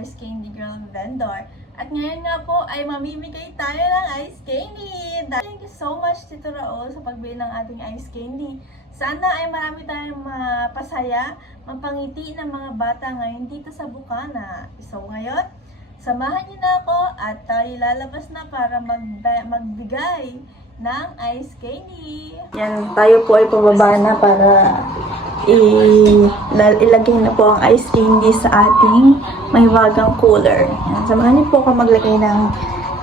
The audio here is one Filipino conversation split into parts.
Ice Candy Girl Vendor. At ngayon nga po ay mamimigay tayo ng ice candy. Thank you so much Tito Raul sa pagbili ng ating ice candy. Sana ay marami tayong mapasaya, mapangiti ng mga bata ngayon dito sa Bukana. So ngayon, samahan niyo na ako at tayo lalabas na para magbigay ng ice candy. Yan, tayo po ay pababa na para ilagay na po ang ice candy sa ating mahiwagang cooler. Yan, samahan niyo po ako maglagay ng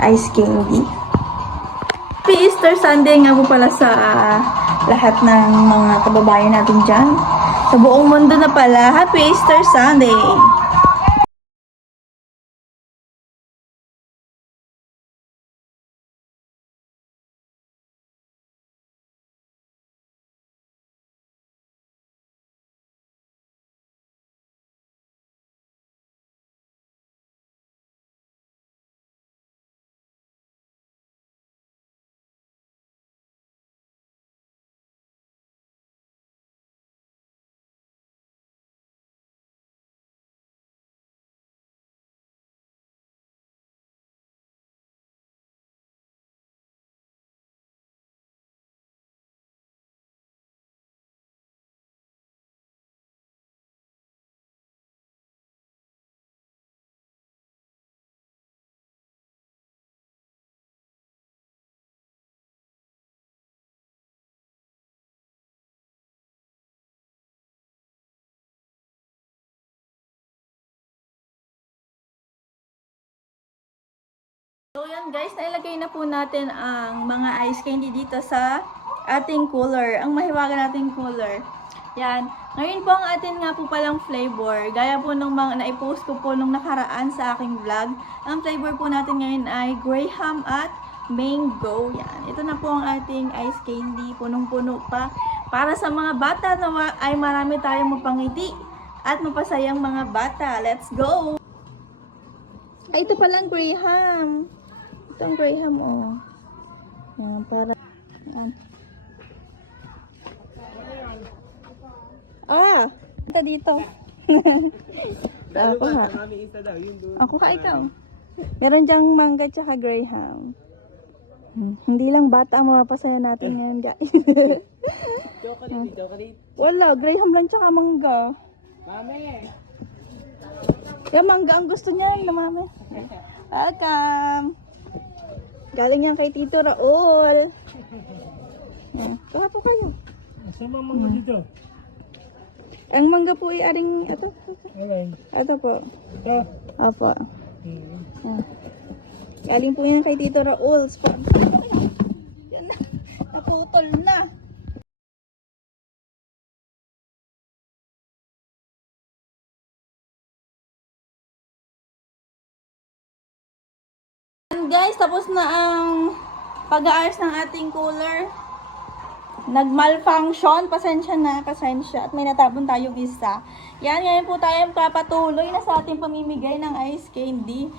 ice candy. Happy Easter Sunday nga po pala sa lahat ng mga kababayan natin dyan. Sa buong mundo na pala, Happy Easter Sunday! So yan guys, nailagay na po natin ang mga ice candy dito sa ating cooler, ang mahiwaga nating cooler. Yan. Ngayon po ang atin nga po palang flavor, gaya po nung mga na-post ko po nung nakaraan sa aking vlog. Ang flavor po natin ngayon ay graham at mango. Yan. Ito na po ang ating ice candy, punong-puno pa. Para sa mga bata na ay marami tayong mapangiti at mapasayang mga bata. Let's go! Ay, ito palang graham. Ito ang graham, oh. Yan, para... Yan. Ah! Ito dito. Ako ha. Ako ka ikaw. Meron dyang mangga tsaka graham. Hindi lang bata ang mapapasaya natin ngayon, guys. Wala, graham lang tsaka mangga. Mami! Yung mangga ang gusto niya na mami. Welcome! Galing yan kay Tito Raul. Kuha po kayo. Sama mangga dito. Ang mangga po ay aring ito. Ito po. Ito? Opo. Galing po yan kay Tito Raul. Yan na. Naputol na. Guys, tapos na ang pag-aayos ng ating cooler. Nag-malfunction. Pasensya na, pasensya. At may natabon tayong isa. Yan, ngayon po tayo papatuloy na sa ating pamimigay ng ice candy.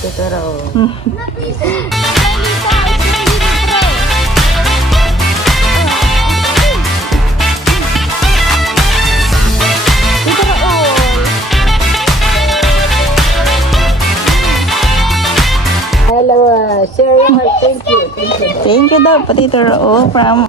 Tito Raul. Hello, share your heart. Thank you. Thank you. Thank you daw, Tito Raul from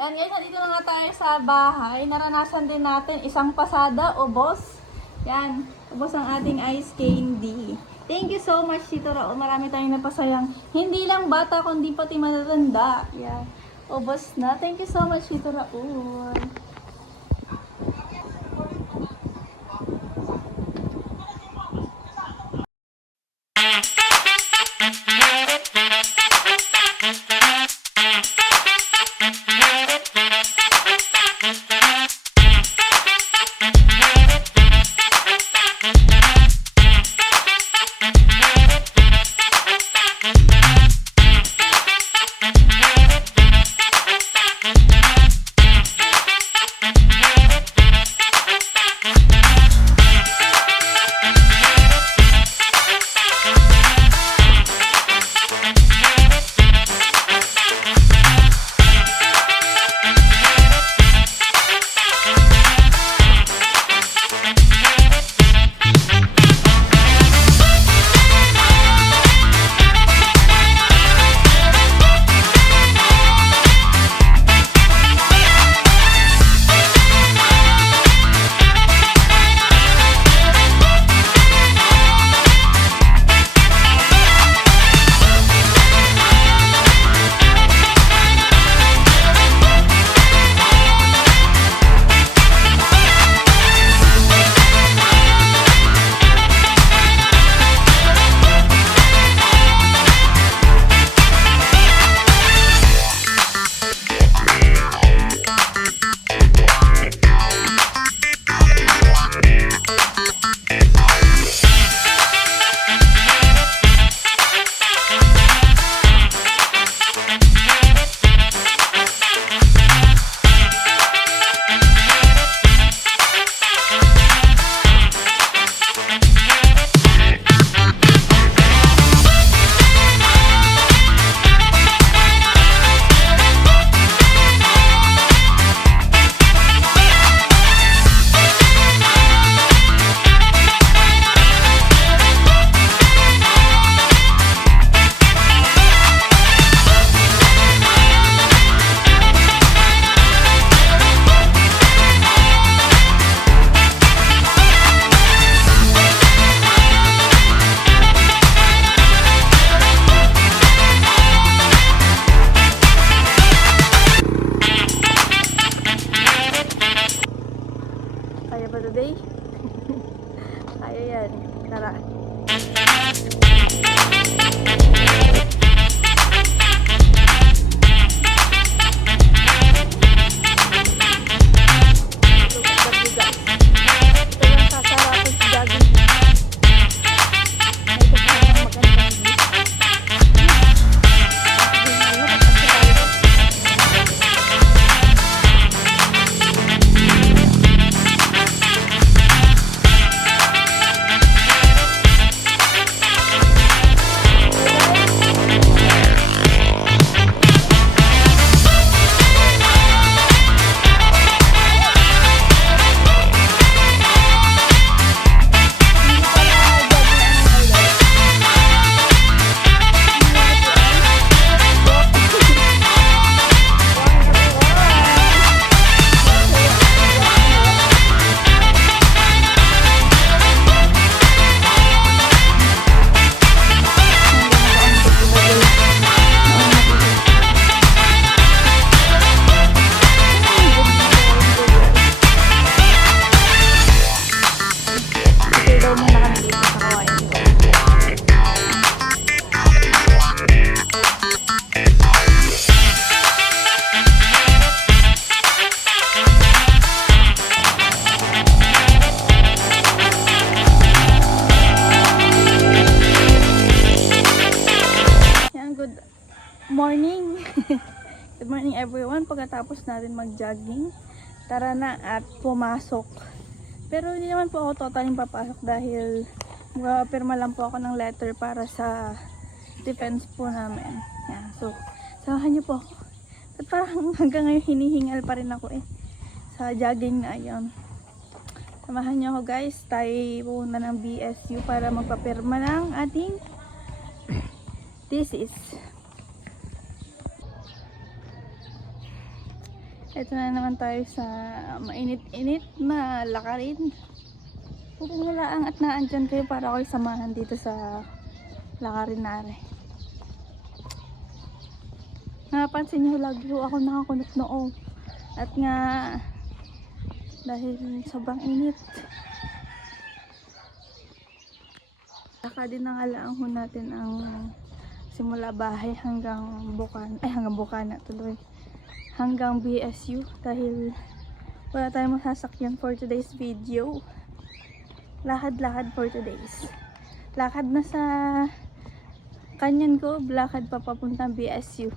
Yan guys, nandito na nga tayo sa bahay. Naranasan din natin isang pasada, ubos. Yan, ubos ang ating ice candy. Thank you so much, Tito Raul. Marami tayong napasayang. Hindi lang bata, kundi pati matatanda. Yan, ubos na. Thank you so much, Tito Raul. morning! Good morning everyone. Pagkatapos natin mag-jogging, tara na at pumasok. Pero hindi naman po ako totaling papasok dahil magpapirma lang po ako ng letter para sa defense po namin. Yan. So, samahan niyo po ako. At parang hanggang ngayon hinihingal pa rin ako sa jogging na yon. Samahan niyo ako guys. Tayo pupunta ng BSU para magpapirma ng ating thesis. Ito na naman tayo sa mainit-init na lakarin. Puro nalaang at naandyan kayo para ako'y samahan dito sa lakarin nare. Napansin niyo lagi ho ako nakakunot noo. At nga dahil sobrang init. Saka din nangalaang ho natin ang simula bahay hanggang Bukana tuloy. Hanggang BSU dahil wala tayong masasakyan for today's video. Lakad-lakad for today's. Lakad na sa kanyan ko, lakad pa papuntang BSU.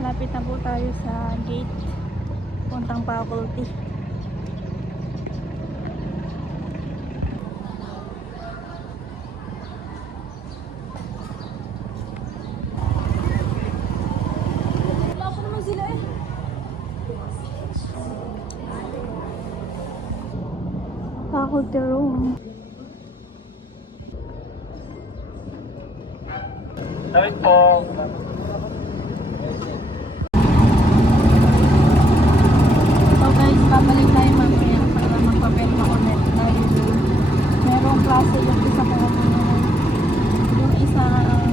Lapit na po tayo sa gate puntang faculty. Wala pa naman sila faculty room. David po. So guys, babalik tayo mamaya para magpapirma ulit dahil merong klase yung isa ko yung isang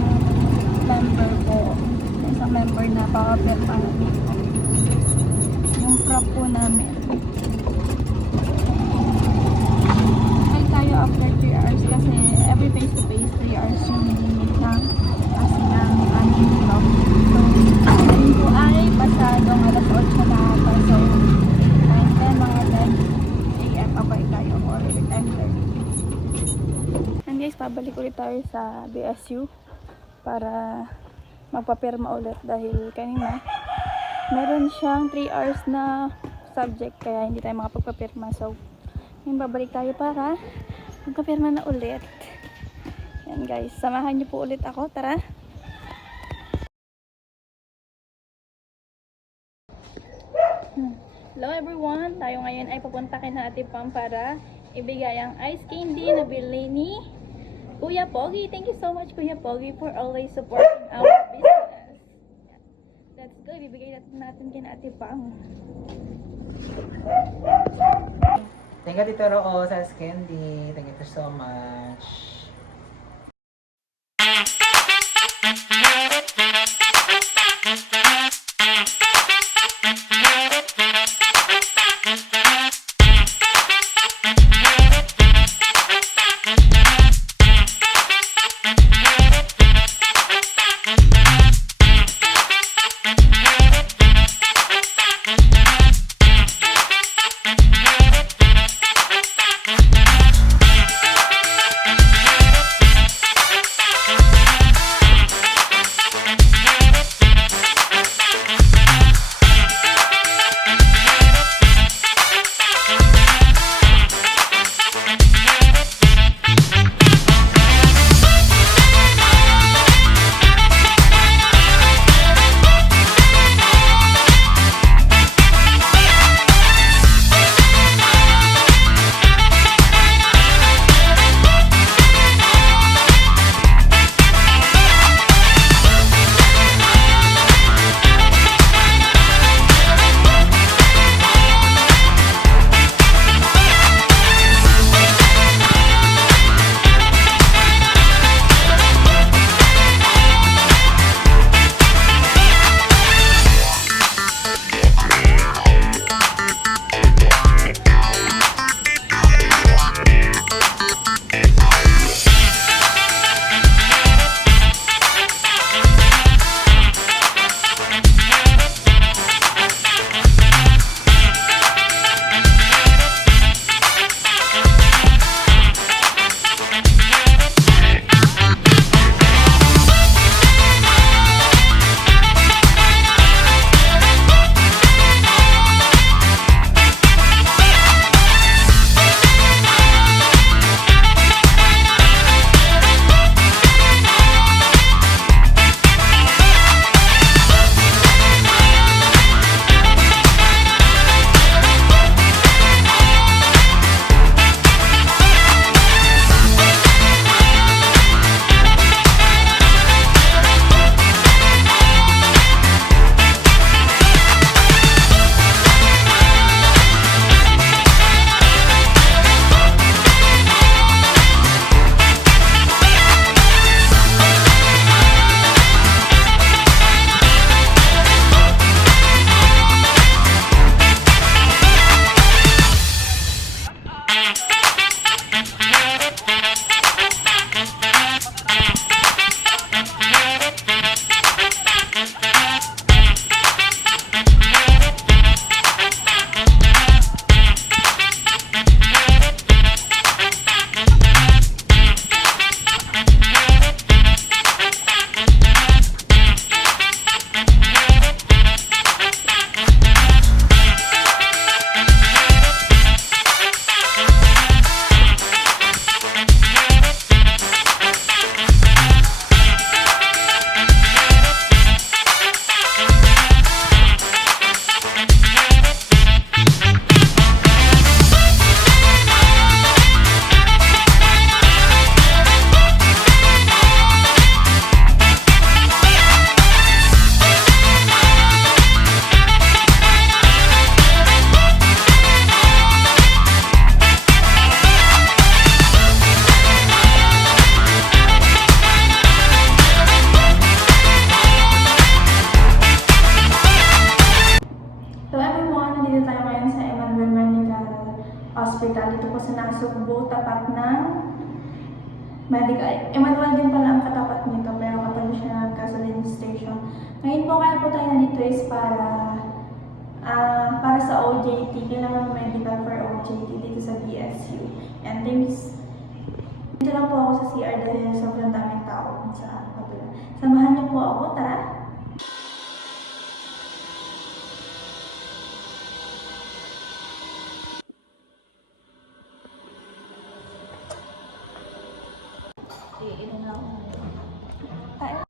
member ko, isang member na papapirma namin yung prop po namin. Ay tayo after 3 hours kasi every face to face 3 hours yung limit ng kasi ng aming prop. So ngayon po ay pasadong alas 8 na ata. So mga 10 AM abay tayo or 10:30. And guys, pabalik ulit tayo sa BSU para magpapirma ulit dahil kanina meron siyang 3 hours na subject kaya hindi tayo makapagpapirma. So ngayon babalik tayo para magpapirma na ulit. Yan guys, samahan niyo po ulit ako, tara. Hello everyone! Tayo ngayon ay papunta kay na Ate Pam para ibigay ang ice candy na bili ni Kuya Pogi. Thank you so much Kuya Pogi for always supporting our business. Let's go! Ibibigay natin kay na Ate Pam. Thank you, Tito Roo, sa candy. Thank you so much. Sugbo, tapat ng medical. Emmanuel din pala ang katapat nito, pero kapag siya ng gasoline station. Ngayon po kaya po tayo nandito is para sa OJT, kailangan ng medical for OJT dito sa BSU. And things, dito lang po ako sa CR dahil sobrang daming tao sa kapila. Samahan niyo po ako, tara! Iinom na ako. Tayo.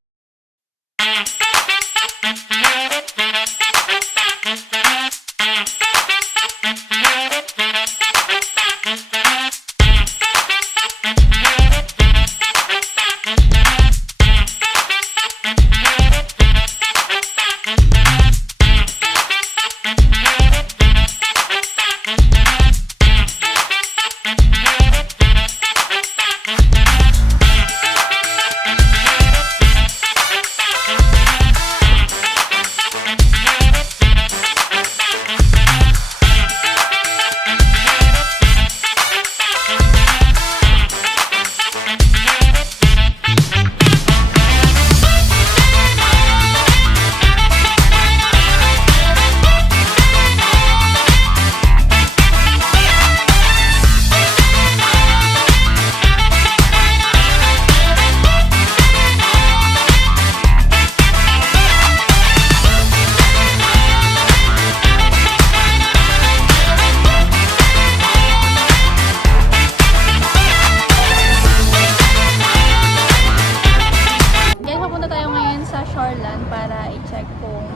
Para i-check kung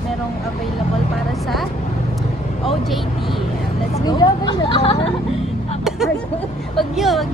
merong available para sa OJT. Let's go. Wag yun.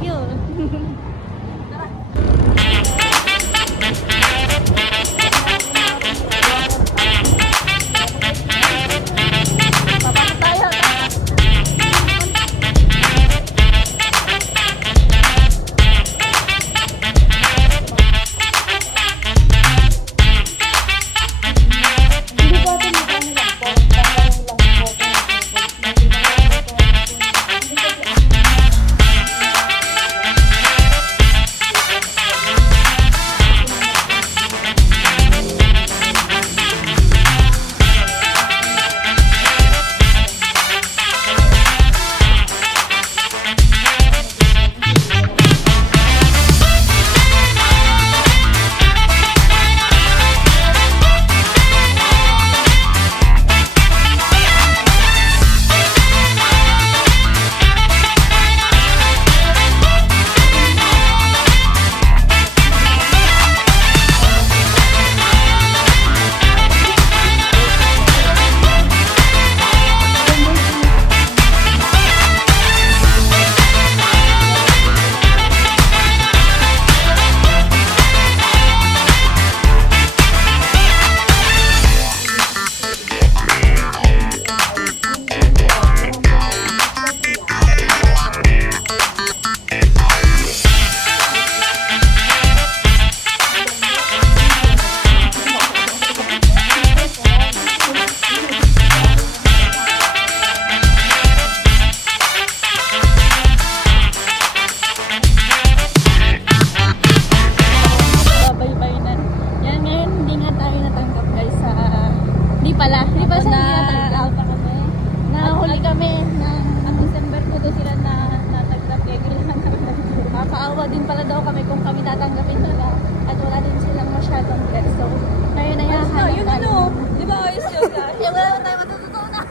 Papasok tayo. Nahuli kami na ang December po doon sila na natanggap kaya kailangan namin. Makakaawa din pala daw kami kung kami tatanggapin nila at wala din silang masyadong get. So, ngayon na yan. Yun ano, di ba ayos yun guys? Kaya wala naman tayo matututunan.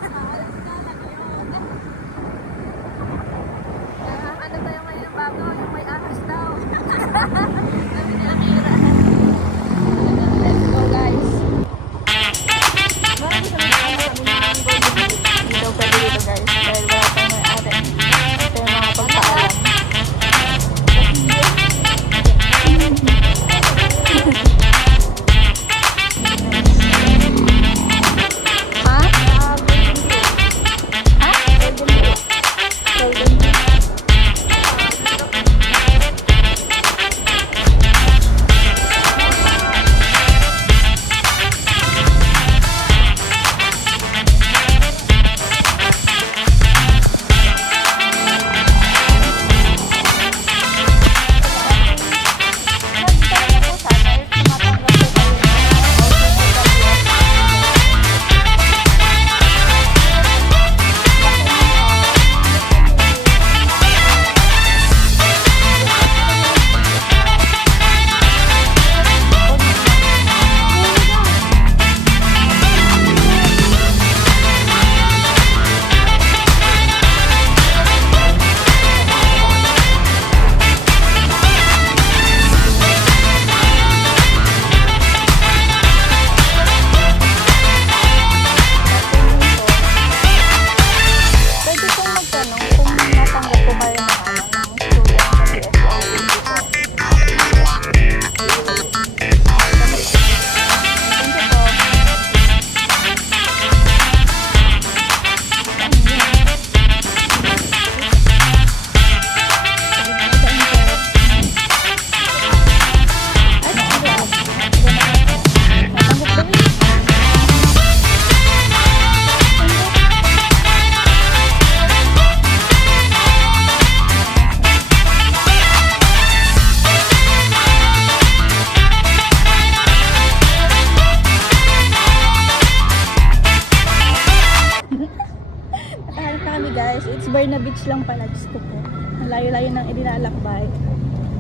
Ano tayo ngayon ng bago, yung may ahas daw. Sabi nila kira. Let's go guys. Dito pwede dito guys, dahil wala tayong may ate. Ito yung mga pagpaalam. Berna Beach lang pala. Diyos ko po. Ang layo-layo ng idinalakbay.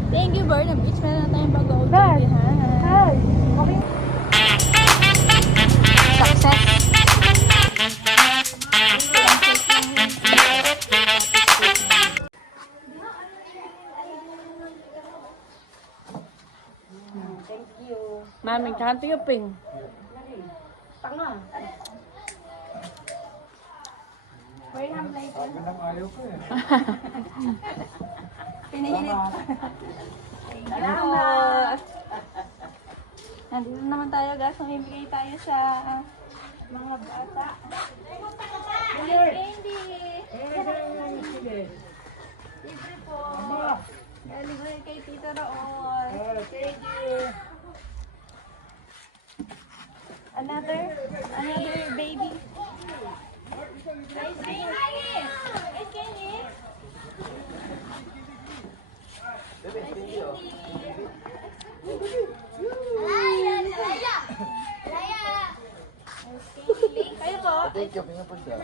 Thank you, Berna Beach. Meron na tayong bago. Hi! Okay. Success! Mami, kanto yung ping. Pinihinit. Salamat! Nandito naman tayo guys. Mamibigay tayo sa mga bata. Candy! Libre po. Libre kay Tita Raon. Thank you. Another baby. Ice candy! Ice candy! Kayo po? Thank you, pinga po siya.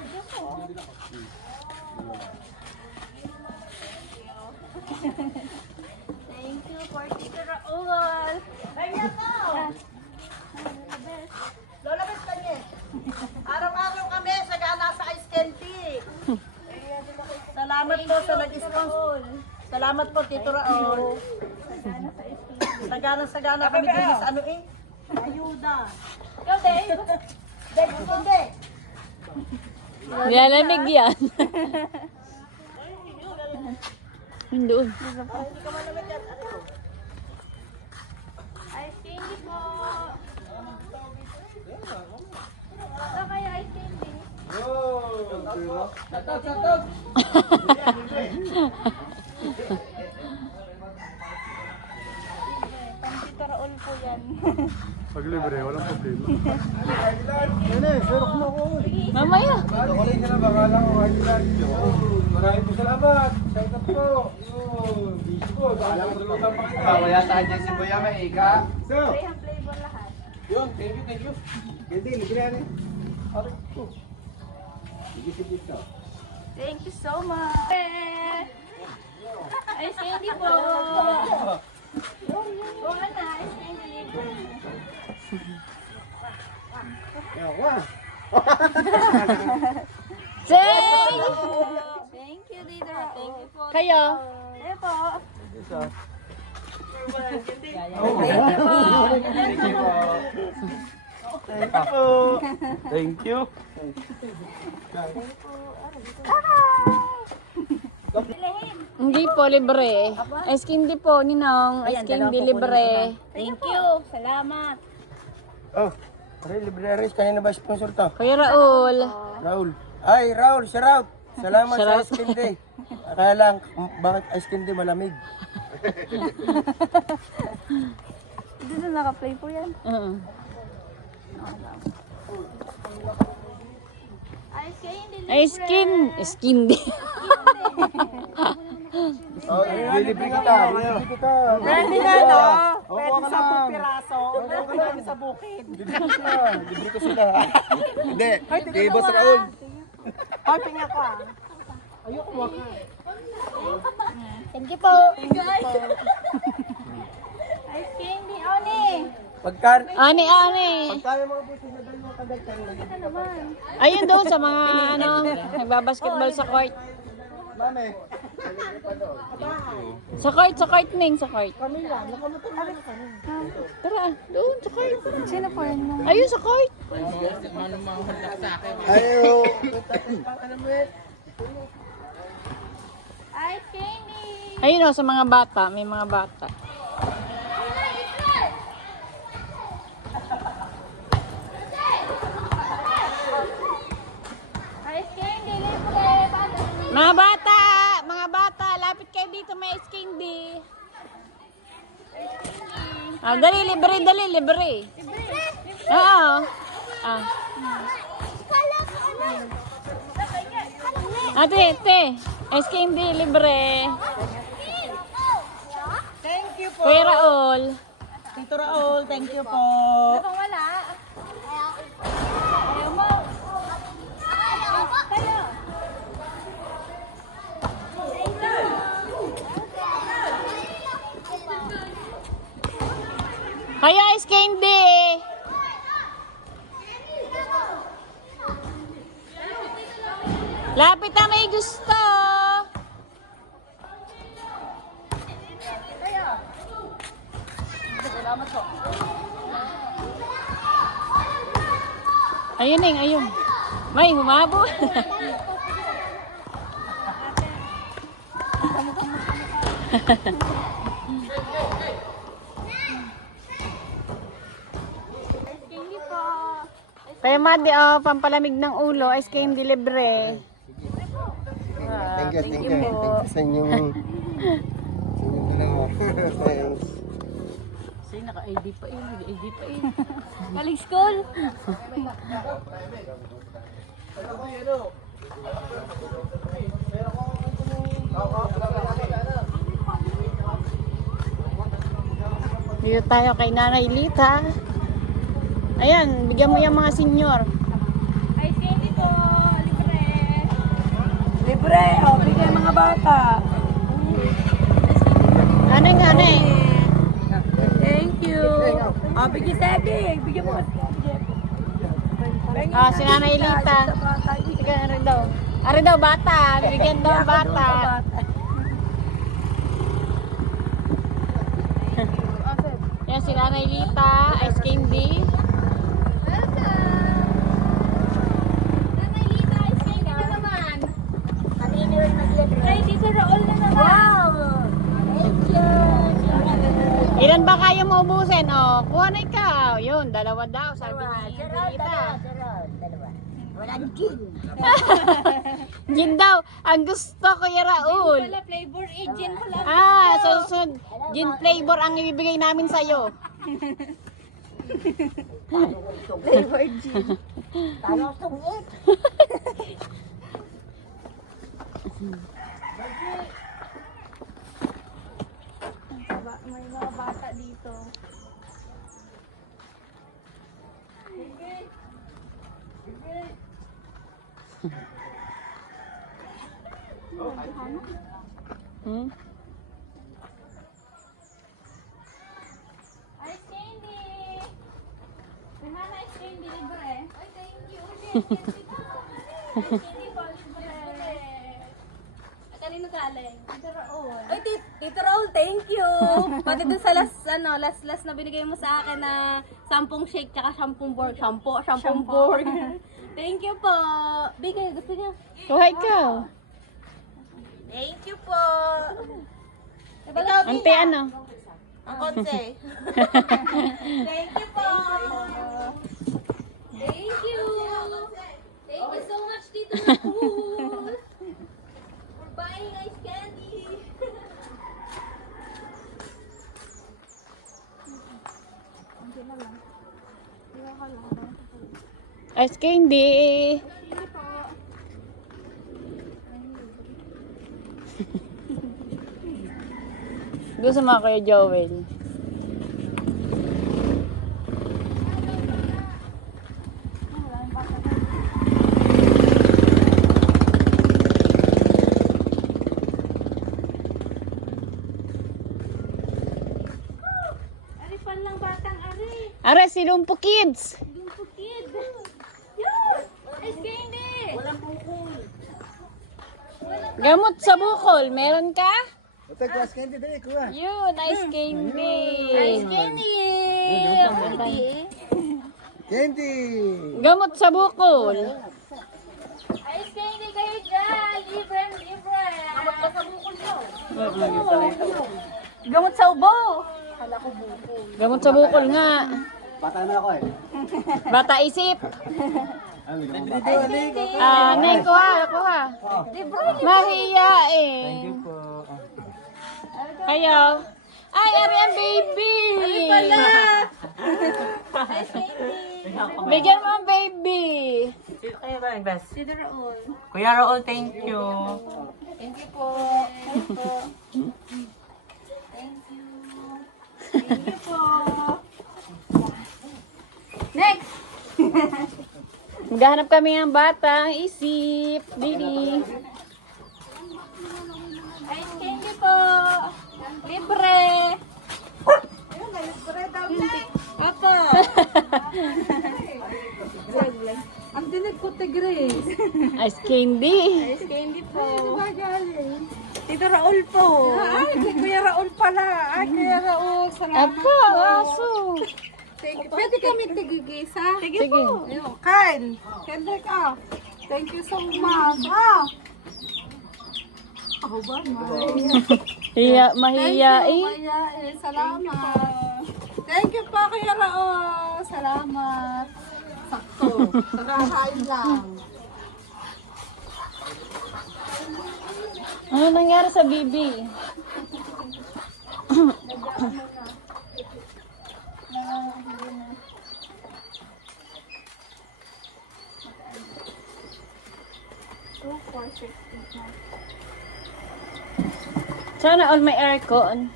Thank you for Tito Raul. Kaya po! Lola Bes kanya. Araw-araw kami sagana sa ice candy. Salamat po sa nag-sponsor. Salamat po Tito Raul. Sagana kami din sa ano eh. Ayuda. Ikaw, Dave? Dahil hindi. Nilalamig yan. Hindi. Ice candy po. Ito kaya ice candy. Pang Tito Raul po yan. Pag libre, walang problema. Mamaya. Nakulit ka na, baka lang ako kagilan. Maraming po salamat. Shout out po. Busy po. Baka lang matulutan pa kita. Kaya saan dyan si Kuya Maika? Graham flavor lahat. Yun, thank you, thank you. Ganda, libre yan eh. Aray po. Sige, sige ka. Thank you so much. Ice candy po. Oo na, ice candy libre. Yawa. Thank you, Tito Raul. Thank you po. Kayo. Ayo po. Thank you. Hindi po, libre. Ice candy po, Ninong. Ice candy libre. Thank you. Salamat. Oh, aray, libre aris. Kanina ba sponsor to? Kuya Raul. Raul. Ay, Raul, shout out. Salamat Shout sa out. ice candy. Kaya lang, bakit ice candy malamig? Dito na naka-play po yan. Ice candy libre. Ice candy. Oh, libre kita. Libre kita. Ready na no? Pwede Pwede 10 piraso. Pwede kami sa bukid. Libre ko sila. Libre ko sila. Hindi, kay Boss Raul. Ay, pinga ko ah. Thank you po. Guys. Ice candy, Oni. Pagkar... Ani. Pagkaya mga busin na dahil mga kagagtan. Ayun doon sa mga nagbabasketball sa court. Mami. Sa court, Ning, sa court. Tara, doon sa court. Sino po yun? Ayun sa court. Ayaw. Ice candy. Ayun o, sa mga bata. May mga bata. Ice candy libre. Mga bata, lapit kayo dito, may ice candy. Ah, dali, libre. Oo. Ah. Ate, ice candy, libre. Thank you po. Kuya Raul. Tito Raul, thank you po. Kung wala. Ayaw mo. Tayo. Lapit na may gusto. Ayun Ning, ayun. May humabo. Kaya Madi, pampalamig ng ulo, ice cream libre. Thank you. Thank you sa inyong thanks. Say, naka-ID pa yun, naka-ID pa yun. Galing school. Dito tayo kay Nanay Lita. Ayan, bigyan mo yung mga senior. Ice candy po, libre. Libre, oh, bigay mga bata. Ano yung ano eh? Thank you. Oh, bigay Sebi. Bigyan mo kasi. Si Nanay Lita. Sige, ano daw? Ano daw, bata. Bigyan daw bata. Yan si Nanay Lita, ice candy. Ay, dito Raul na naman. Wow! Thank you. Ilan ba kayo maubusin? O, kuha na ikaw. Yun, dalawa daw, sabi ni Lita. Walang gin. Gin daw, ang gusto ko yung Raul. Wala flavor, gin ko lang. Susunod, gin flavor ang ibibigay namin sa'yo. Flavor gin. Talo sungit. May mga bata dito. Hmm? Ice candy! Mahal ice candy, libre. Ay, thank you. Ice candy po, libre. Kanino galing? Tito Raul. Ay, Tito Raul, thank you. Pati dun sa last na binigay mo sa akin na 10 shake tsaka 10 board. Shampoo board. Thank you po. Bigay, gusto niya. Kuha ikaw. Thank you po. Ante ano? Ang konse. Thank you po. Thank you. Thank you so much, Tito Raul. For buying ice candy. Ice candy. Doon sa mga Kuya Joel. Ari pan lang batang ari. Ara, si Lumpo Kids. Lumpo kid. Yun! Ice candy! Gamot sa bukol. Meron ka? Ito, class candy dali, kuha. Yun, ice candy. Ice candy! Candy! Gamot sa bukol. Ice candy kayo dyan! Libre, libre! Gamot sa ubo. Gamot sa bukol nga. Bata na ako eh. Bata isip. Dito, Nay, kuha. Mahiya eh. Kayo. Ay, ari ang baby. Bigyan mo ang baby. Kayo ba, best? Tito Raul. Kuya Raul, thank you. Thank you po. Next! Maghahanap kami ng batang isip. Didi. Ice candy po! Libre! Opo. Ang dinig po, Tigris. Ice candy. Ice candy po. Tito Raul po. Ay, Kuya Raul pala. Ay, Kuya Raul. Salamat Apa, po. aso. Pwede kami tigigisa? Sige po. Ayun, Kyle. Kendrick, thank you so much. Ako ba, Hiya, mahihiyain. Mahiyain. Salamat. Thank you po, Kuya Raul. Salamat. Sakto. Nakakain lang. Ano nangyari sa bibi? Sana all may aircon.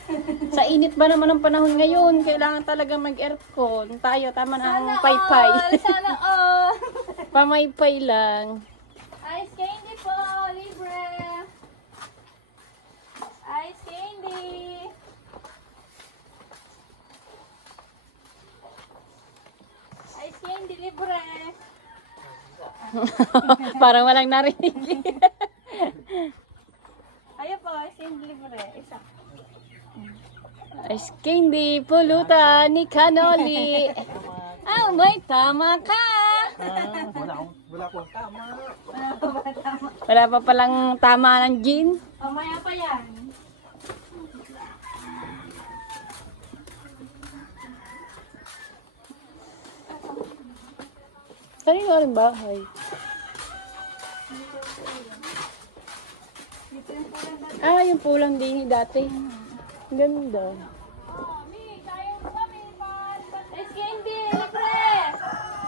Sa init ba naman ang panahon ngayon? Kailangan talaga mag-aircon. Tayo, tama na ang paypay. Sana all. Pamaypay lang. Ice candy po, libre. Ice candy. Ice candy, libre. Parang walang narinig. Ayun po, ice candy, libre. Isa. Ice candy, pulutan ni Canoli. May tama ka. Wala pa palang tama ng gin. Mamaya pa yan. Kanino rin bahay? Yung pulang din dati. Ganda. Ice candy, libre.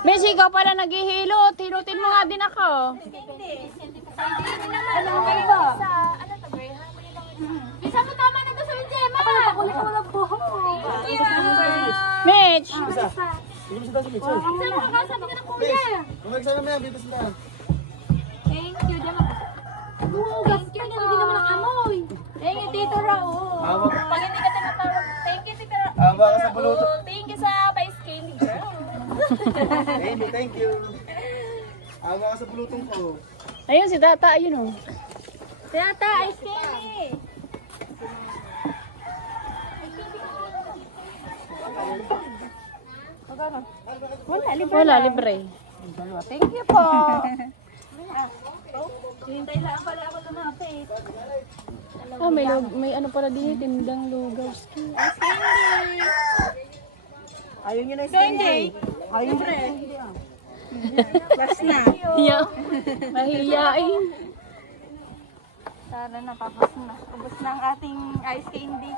Messi, ikaw pala naghihilot. Hilutin mo nga din ako. Ano ba? Ano to, Graham? Bisa mo tama na to sa Gemma. Pakulit ko lang po. Thank you. Mitch! Bisa mo kakasabi ka ng kuya. Umagsama mo yan, dito sila. Thank you, Gemma. Thank you, hindi naman ang amoy. Thank you, Tito Raul. Pag hindi ka tinatawag, thank you, Tito Raul. Hawak ka sa buluto. Thank you sa Ice Candy Girl. Thank you. Awa ka sa bulutong ko. Ayun si Tata, ayun oh. Tata, Ice Candy. Wala, libre. Thank you po. Hintay lang pala ako lumapit. May ano pala din, tindang lugaw-ski. Ice Candy. Ayaw nyo na Candy. Libre. Last na. Hiya. Mahihiyain. Sana napapos na. Ubus na ang ating ice candy.